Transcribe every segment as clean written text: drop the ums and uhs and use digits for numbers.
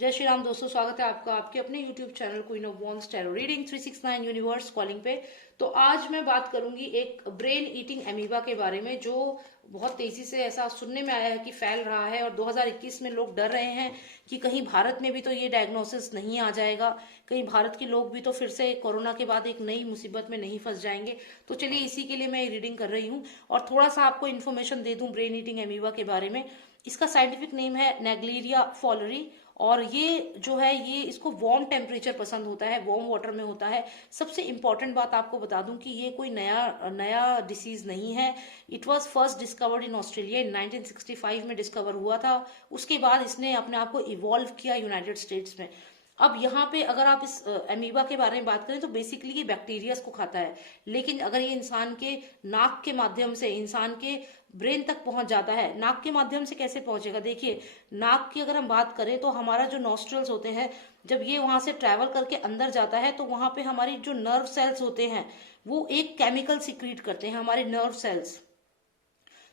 जय श्री राम दोस्तों, स्वागत है आपका आपके अपने YouTube channel queen of wands tarot reading 369 universe calling पे। तो आज मैं बात करूंगी एक ब्रेन ईटिंग एमीबा के बारे में, जो बहुत तेजी से ऐसा सुनने में आया है कि फैल रहा है और 2021 में लोग डर रहे हैं कि कहीं भारत में भी तो ये डायग्नोसिस नहीं आ जाएगा, कहीं भारत के लोग भी तो फिर से कोरोना के बाद एक नई मुसीबत में नहीं फंस जाएंगे। तो चलिए इसी के लिए मैं रीडिंग कर रही हूँ और थोड़ा सा आपको इन्फॉर्मेशन दे दूं ब्रेन ईटिंग एमीबा के बारे में। इसका साइंटिफिक नेम है नेग्लेरिया फॉलरी और ये जो है ये इसको वार्म टेम्परेचर पसंद होता है, वार्म वाटर में होता है। सबसे इंपॉर्टेंट बात आपको बता दूं कि ये कोई नया नया डिसीज नहीं है। It was first discovered in Australia in 1965 में डिस्कवर हुआ था। उसके बाद इसने अपने आप को इवॉल्व किया यूनाइटेड स्टेट्स में। अब यहाँ पे अगर आप इस एमीबा के बारे में बात करें तो बेसिकली ये बैक्टीरियाज को खाता है, लेकिन अगर ये इंसान के नाक के माध्यम से इंसान के ब्रेन तक पहुंच जाता है। नाक के माध्यम से कैसे पहुंचेगा? देखिए, नाक की अगर हम बात करें तो हमारा जो नॉस्ट्रल्स होते हैं, जब ये वहां से ट्रैवल करके अंदर जाता है तो वहां पे हमारी जो नर्व सेल्स होते हैं वो एक केमिकल सिक्रीट करते हैं, हमारे नर्व सेल्स।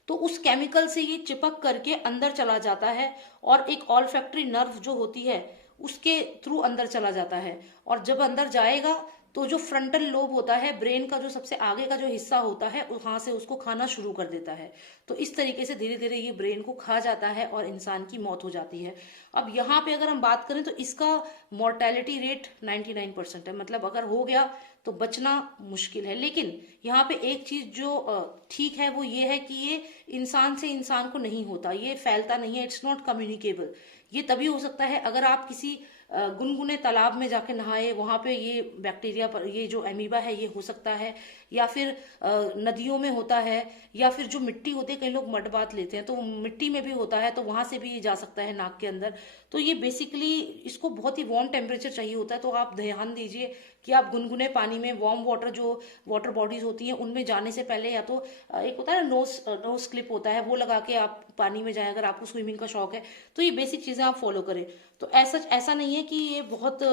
तो उस केमिकल से ये चिपक करके अंदर चला जाता है और एक ऑल्फैक्टरी नर्व जो होती है उसके थ्रू अंदर चला जाता है। और जब अंदर जाएगा तो जो फ्रंटल लोब होता है, ब्रेन का जो सबसे आगे का जो हिस्सा होता है, वहां से उसको खाना शुरू कर देता है। तो इस तरीके से धीरे धीरे ये ब्रेन को खा जाता है और इंसान की मौत हो जाती है। अब यहाँ पे अगर हम बात करें तो इसका मोर्टेलिटी रेट 99% है, मतलब अगर हो गया तो बचना मुश्किल है। लेकिन यहाँ पे एक चीज जो ठीक है वो ये है कि ये इंसान से इंसान को नहीं होता, ये फैलता नहीं है, इट्स नॉट कम्युनिकेबल। ये तभी हो सकता है अगर आप किसी गुनगुने तालाब में जाके नहाए, वहां पे ये बैक्टीरिया पर ये जो एमीबा है ये हो सकता है, या फिर नदियों में होता है, या फिर जो मिट्टी होती है, कई लोग मड बाथ लेते हैं तो मिट्टी में भी होता है, तो वहां से भी ये जा सकता है नाक के अंदर। तो ये बेसिकली इसको बहुत ही वार्म टेम्परेचर चाहिए होता है। तो आप ध्यान दीजिए कि आप गुनगुने पानी में वार्म वाटर जो वाटर बॉडीज होती हैं उनमें जाने से पहले या तो एक होता है ना नोज क्लिप होता है, वो लगा के आप पानी में जाएं अगर आपको स्विमिंग का शौक है। तो ये बेसिक चीजें आप फॉलो करें। तो ऐसा ऐसा नहीं है कि ये बहुत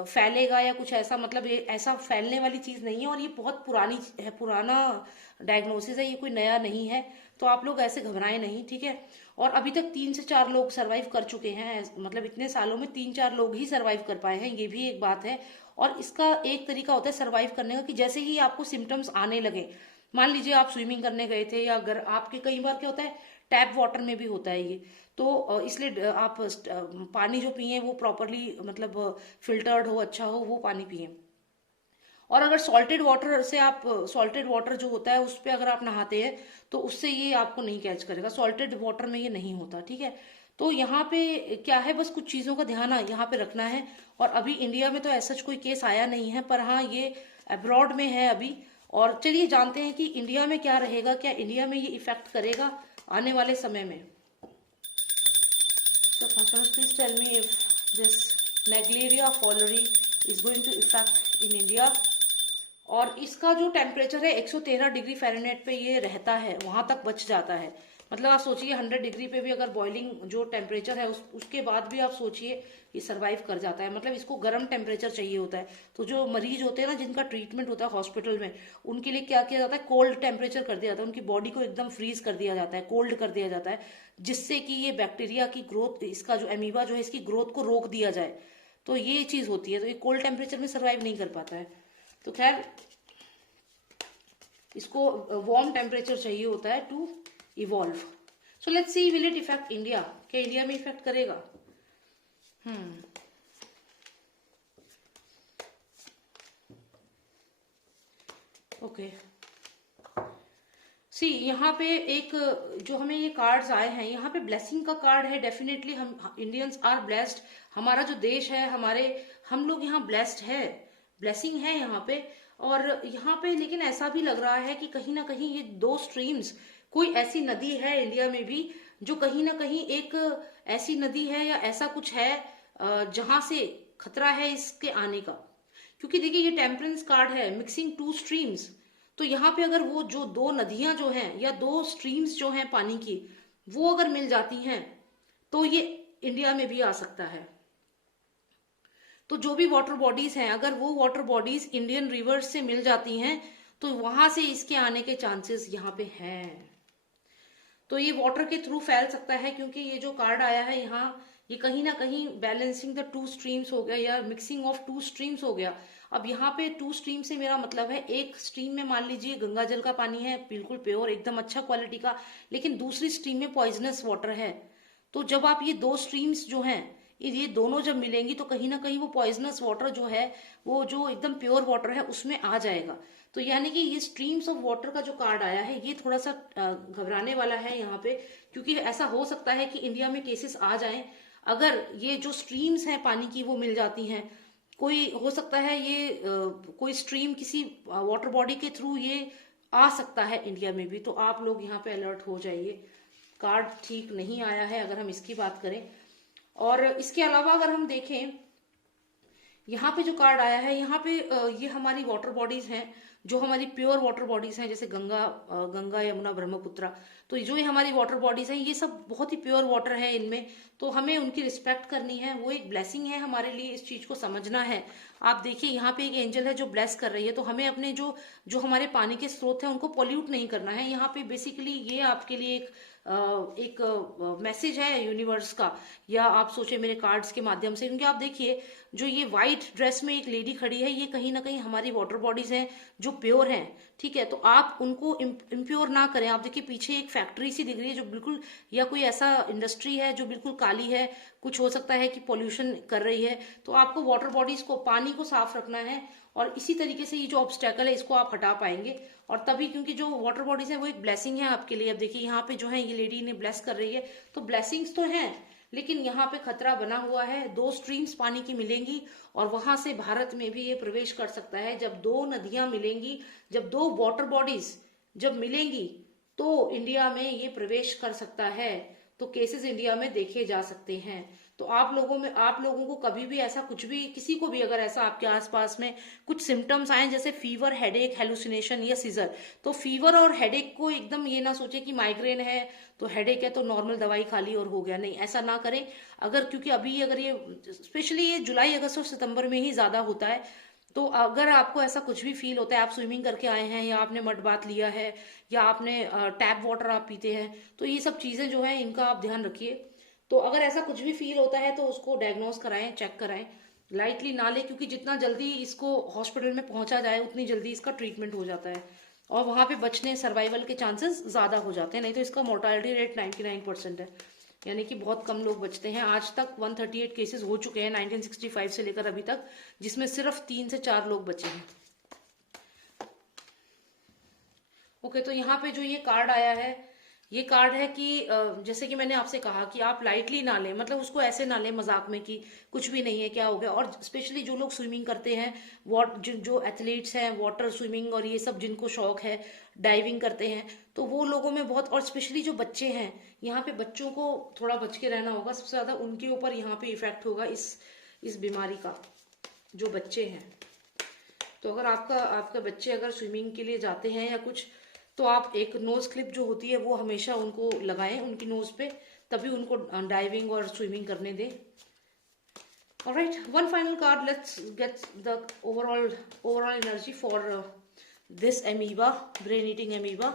फैलेगा या कुछ ऐसा, मतलब ये ऐसा फैलने वाली चीज नहीं है और ये बहुत पुरानी है, पुराना डायग्नोसिस है, ये कोई नया नहीं है। तो आप लोग ऐसे घबराएं नहीं, ठीक है। और अभी तक 3 से 4 लोग सरवाइव कर चुके हैं, मतलब इतने सालों में 3-4 लोग ही सरवाइव कर पाए हैं, ये भी एक बात है। और इसका एक तरीका होता है सरवाइव करने का कि जैसे ही आपको सिम्टम्स आने लगे, मान लीजिए आप स्विमिंग करने गए थे या अगर आपके कई बार क्या होता है टैप वाटर में भी होता है ये, तो इसलिए आप पानी जो पिए वो प्रॉपरली मतलब फिल्टर्ड हो, अच्छा हो, वो पानी पिए। और अगर सॉल्टेड वाटर से आप सॉल्टेड वाटर जो होता है उस पर अगर आप नहाते हैं तो उससे ये आपको नहीं कैच करेगा, सॉल्टेड वाटर में ये नहीं होता, ठीक है। तो यहाँ पे क्या है, बस कुछ चीजों का ध्यान यहाँ पे रखना है। और अभी इंडिया में तो ऐसा कोई केस आया नहीं है, पर हाँ ये अब्रॉड में है अभी। और चलिए जानते हैं कि इंडिया में क्या रहेगा, क्या इंडिया में ये इफेक्ट करेगा आने वाले समय में। So concerns, please tell me if this Naegleria fowleri is going to affect in India। और इसका जो टेम्परेचर है 113 डिग्री फ़ारेनहाइट पे ये रहता है, वहां तक बच जाता है। मतलब आप सोचिए 100 डिग्री पे भी अगर बॉइलिंग जो टेम्परेचर है उसके बाद भी आप सोचिए ये सरवाइव कर जाता है। मतलब इसको गर्म टेम्परेचर चाहिए होता है। तो जो मरीज होते हैं ना जिनका ट्रीटमेंट होता है हॉस्पिटल में, उनके लिए क्या किया जाता है, कोल्ड टेम्परेचर कर दिया जाता है, उनकी बॉडी को एकदम फ्रीज कर दिया जाता है, कोल्ड कर दिया जाता है, जिससे कि ये बैक्टीरिया की ग्रोथ, इसका जो एमीबा जो है इसकी ग्रोथ को रोक दिया जाए। तो ये चीज होती है। तो ये कोल्ड टेम्परेचर में सर्वाइव नहीं कर पाता है। तो खैर इसको वार्म टेम्परेचर चाहिए होता है to evolve. So let's see will it effect India, क्या इंडिया में इफेक्ट करेगा? ओके सी, यहाँ पे एक जो हमें ये कार्ड्स आए हैं, यहाँ पे ब्लेसिंग का कार्ड है। डेफिनेटली हम इंडियंस आर ब्लेस्ड, हमारा जो देश है, हम लोग यहाँ ब्लेस्ड है, ब्लेसिंग है यहाँ पे। और यहाँ पे लेकिन ऐसा भी लग रहा है कि कहीं ना कहीं ये 2 स्ट्रीम्स, कोई ऐसी नदी है इंडिया में भी जो कहीं ना कहीं एक ऐसी नदी है या ऐसा कुछ है जहां से खतरा है इसके आने का। क्योंकि देखिए ये टेम्परेंस कार्ड है, मिक्सिंग 2 स्ट्रीम्स। तो यहाँ पे अगर वो जो 2 नदियां जो हैं या 2 स्ट्रीम्स जो हैं पानी की, वो अगर मिल जाती हैं तो ये इंडिया में भी आ सकता है। तो जो भी वाटर बॉडीज हैं, अगर वो वाटर बॉडीज इंडियन रिवर्स से मिल जाती हैं तो वहां से इसके आने के चांसेस यहाँ पे हैं। तो ये वाटर के थ्रू फैल सकता है, क्योंकि ये जो कार्ड आया है यहाँ ये कहीं ना कहीं बैलेंसिंग द टू स्ट्रीम्स हो गया या मिक्सिंग ऑफ टू स्ट्रीम्स हो गया। अब यहाँ पे टू स्ट्रीम से मेरा मतलब है, एक स्ट्रीम में मान लीजिए गंगा जल का पानी है बिल्कुल प्योर एकदम अच्छा क्वालिटी का, लेकिन दूसरी स्ट्रीम में पॉइजनस वाटर है। तो जब आप ये दो स्ट्रीम्स जो हैं, ये दोनों जब मिलेंगी तो कहीं ना कहीं वो पॉइजनस वाटर जो है, वो जो एकदम प्योर वाटर है उसमें आ जाएगा। तो यानी कि ये स्ट्रीम्स ऑफ वाटर का जो कार्ड आया है ये थोड़ा सा घबराने वाला है यहाँ पे, क्योंकि ऐसा हो सकता है कि इंडिया में केसेस आ जाएं अगर ये जो स्ट्रीम्स हैं पानी की वो मिल जाती हैं। कोई हो सकता है ये कोई स्ट्रीम किसी वाटर बॉडी के थ्रू ये आ सकता है इंडिया में भी, तो आप लोग यहाँ पे अलर्ट हो जाइए। कार्ड ठीक नहीं आया है अगर हम इसकी बात करें। और इसके अलावा अगर हम देखें यहाँ पे जो कार्ड आया है, यहाँ पे ये हमारी वाटर बॉडीज हैं जो हमारी प्योर वाटर बॉडीज हैं, जैसे गंगा यमुना ब्रह्मपुत्र। तो जो ये हमारी वाटर बॉडीज हैं ये सब बहुत ही प्योर वाटर है इनमें, तो हमें उनकी रिस्पेक्ट करनी है। वो एक ब्लेसिंग है हमारे लिए, इस चीज को समझना है। आप देखिए यहाँ पे एक एंजल है जो ब्लेस कर रही है, तो हमें अपने जो जो हमारे पानी के स्रोत हैं उनको पॉल्यूट नहीं करना है। यहाँ पे बेसिकली ये आपके लिए एक मैसेज है यूनिवर्स का, या आप सोचे मेरे कार्ड्स के माध्यम से। क्योंकि आप देखिए जो ये व्हाइट ड्रेस में एक लेडी खड़ी है, ये कहीं ना कहीं हमारी वाटर बॉडीज हैं जो प्योर हैं, ठीक है। तो आप उनको इम्प्योर ना करें। आप देखिए पीछे एक फैक्ट्री सी दिख रही है जो बिल्कुल, या कोई ऐसा इंडस्ट्री है जो बिल्कुल काली है, कुछ हो सकता है कि पॉल्यूशन कर रही है। तो आपको वाटर बॉडीज को, पानी को साफ रखना है, और इसी तरीके से ये जो ऑब्स्टेकल है इसको आप हटा पाएंगे। और तभी, क्योंकि जो वाटर बॉडीज है वो एक ब्लेसिंग है आपके लिए। अब देखिए यहाँ पे जो है ये लेडी ने ब्लेस कर रही है, तो ब्लेसिंग्स तो हैं, लेकिन यहाँ पे खतरा बना हुआ है। दो स्ट्रीम्स पानी की मिलेंगी और वहां से भारत में भी ये प्रवेश कर सकता है। जब दो नदियां मिलेंगी, जब दो वाटर बॉडीज जब मिलेंगी, तो इंडिया में ये प्रवेश कर सकता है। तो केसेस इंडिया में देखे जा सकते हैं। तो आप लोगों को कभी भी ऐसा कुछ भी, किसी को भी अगर ऐसा आपके आसपास में कुछ सिम्टम्स आए जैसे फीवर, हेडेक, हेलुसिनेशन या सीजर, तो फीवर और हेडेक को एकदम ये ना सोचे कि माइग्रेन है तो हेडेक है तो नॉर्मल दवाई खा ली और हो गया। नहीं, ऐसा ना करें। अगर, क्योंकि अभी अगर ये स्पेशली ये जुलाई, अगस्त और सितंबर में ही ज्यादा होता है, तो अगर आपको ऐसा कुछ भी फील होता है, आप स्विमिंग करके आए हैं या आपने मड बाथ लिया है या आपने टैप वाटर आप पीते हैं, तो ये सब चीजें जो है इनका आप ध्यान रखिए। तो अगर ऐसा कुछ भी फील होता है तो उसको डायग्नोज कराएं, चेक कराएं, लाइटली ना ले, क्योंकि जितना जल्दी इसको हॉस्पिटल में पहुंचा जाए उतनी जल्दी इसका ट्रीटमेंट हो जाता है और वहां पे बचने, सर्वाइवल के चांसेस ज्यादा हो जाते हैं। नहीं तो इसका मोर्टालिटी रेट 99% है, यानी कि बहुत कम लोग बचते हैं। आज तक 138 केसेस हो चुके हैं 1965 से लेकर अभी तक, जिसमें सिर्फ 3 से 4 लोग बचे हैं। ओके, तो यहाँ पे जो ये कार्ड आया है, ये कार्ड है कि जैसे कि मैंने आपसे कहा कि आप लाइटली ना लें, मतलब उसको ऐसे ना लें मजाक में कि कुछ भी नहीं है, क्या हो गया। और स्पेशली जो लोग स्विमिंग करते हैं, जो एथलीट्स हैं, वाटर स्विमिंग और ये सब जिनको शौक है, डाइविंग करते हैं, तो वो लोगों में बहुत, और स्पेशली जो बच्चे हैं, यहाँ पे बच्चों को थोड़ा बच के रहना होगा। सबसे ज्यादा उनके ऊपर यहाँ पे इफेक्ट होगा इस बीमारी का, जो बच्चे हैं। तो अगर आपका बच्चे अगर स्विमिंग के लिए जाते हैं या कुछ, तो आप एक नोज क्लिप जो होती है वो हमेशा उनको लगाएं उनकी नोज पे, तभी उनको डाइविंग और स्विमिंग करने दें। Alright, one final card, let's get the overall energy for this amoeba, brain eating amoeba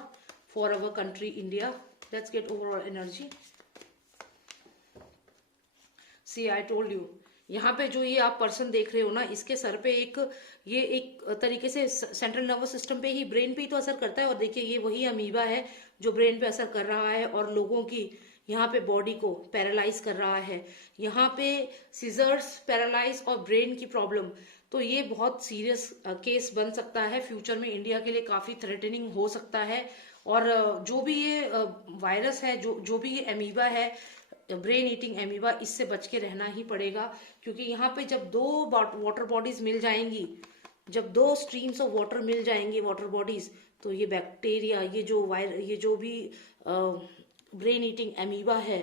for our country India. Let's get overall energy. See, I told you, यहाँ पे जो ये आप पर्सन देख रहे हो ना, इसके सर पे ये एक तरीके से सेंट्रल नर्वस सिस्टम पे ही, ब्रेन पे ही तो असर करता है। और देखिए ये वही अमीबा है जो ब्रेन पे असर कर रहा है और लोगों की यहाँ पे बॉडी को पैरालाइज कर रहा है। यहाँ पे सीजर्स, पैरालाइज और ब्रेन की प्रॉब्लम, तो ये बहुत सीरियस केस बन सकता है फ्यूचर में, इंडिया के लिए काफी थ्रेटनिंग हो सकता है। और जो भी ये वायरस है, जो भी ये अमीबा है, ब्रेन ईटिंग एमीबा, इससे बच के रहना ही पड़ेगा। क्योंकि यहाँ पे जब दो वाटर बॉडीज मिल जाएंगी, जब दो स्ट्रीम्स ऑफ वाटर मिल जाएंगे, वाटर बॉडीज, तो ये बैक्टीरिया, ये जो भी ब्रेन ईटिंग एमीबा है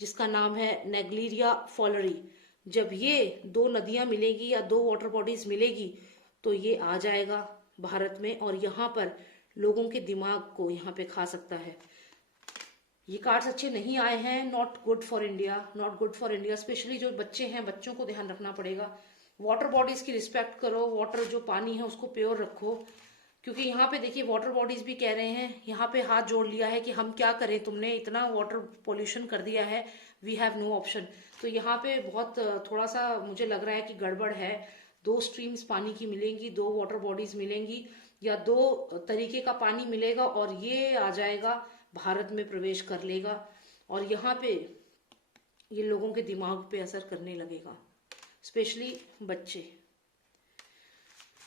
जिसका नाम है नेग्लेरिया फॉलरी, जब ये दो नदियां मिलेगी या दो वाटर बॉडीज मिलेगी तो ये आ जाएगा भारत में और यहाँ पर लोगों के दिमाग को यहाँ पे खा सकता है। ये कार्ड्स अच्छे नहीं आए हैं, not good for India, not good for India. Specially जो बच्चे हैं, बच्चों को ध्यान रखना पड़ेगा। वाटर बॉडीज की रिस्पेक्ट करो, वाटर जो पानी है उसको प्योर रखो। क्योंकि यहाँ पे देखिए वाटर बॉडीज भी कह रहे हैं, यहाँ पे हाथ जोड़ लिया है कि हम क्या करें, तुमने इतना वाटर पोल्यूशन कर दिया है, वी हैव नो ऑप्शन। तो यहाँ पे बहुत थोड़ा सा मुझे लग रहा है कि गड़बड़ है। 2 स्ट्रीम्स पानी की मिलेंगी, 2 वाटर बॉडीज मिलेंगी, या 2 तरीके का पानी मिलेगा, और ये आ जाएगा भारत में प्रवेश कर लेगा, और यहाँ पे ये लोगों के दिमाग पे असर करने लगेगा, स्पेशली बच्चे।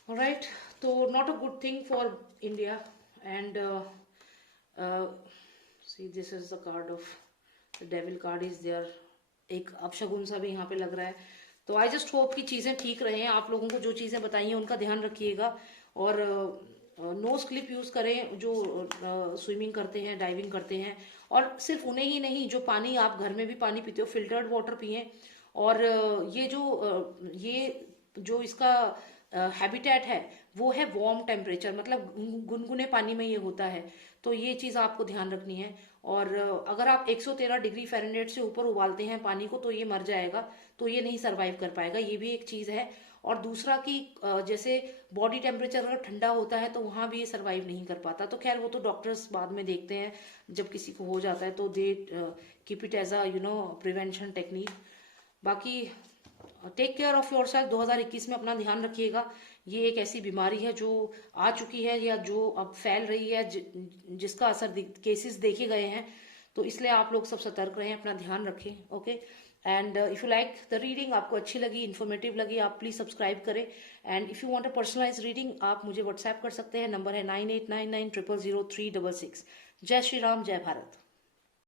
राइट, तो not a good thing for India. And see this is the card of the devil card is there. एक अपशगुन सा भी यहाँ पे लग रहा है। तो आई जस्ट होप कि चीजें ठीक रहे। आप लोगों को जो चीजें बताई हैं उनका ध्यान रखिएगा, और नोज क्लिप यूज करें जो स्विमिंग करते हैं, डाइविंग करते हैं, और सिर्फ उन्हें ही नहीं, जो पानी आप घर में भी पानी पीते हो फिल्टर्ड वाटर पिए। और ये जो इसका हैबिटेट है वो है वार्म टेम्परेचर, मतलब गुनगुने पानी में ये होता है। तो ये चीज आपको ध्यान रखनी है। और अगर आप 113 डिग्री फ़ारेनहाइट से ऊपर उबालते हैं पानी को तो ये मर जाएगा, तो ये नहीं सरवाइव कर पाएगा, ये भी एक चीज है। और दूसरा कि जैसे बॉडी टेम्परेचर अगर ठंडा होता है तो वहां भी ये सरवाइव नहीं कर पाता। तो खैर वो तो डॉक्टर्स बाद में देखते हैं, जब किसी को हो जाता है तो they keep it as a prevention technique. बाकी take care of yourself. 2021 में अपना ध्यान रखिएगा। ये एक ऐसी बीमारी है जो आ चुकी है या जो अब फैल रही है, जिसका असर केसेस देखे गए हैं। तो इसलिए आप लोग सब सतर्क रहें, अपना ध्यान रखें। Okay, and if you like the reading, आपको अच्छी लगी, इन्फॉर्मेटिव लगी, आप प्लीज सब्सक्राइब करें। And if you want a personalise reading, आप मुझे व्हाट्सएप कर सकते हैं। नंबर है 9899000366। जय श्री राम, जय भारत।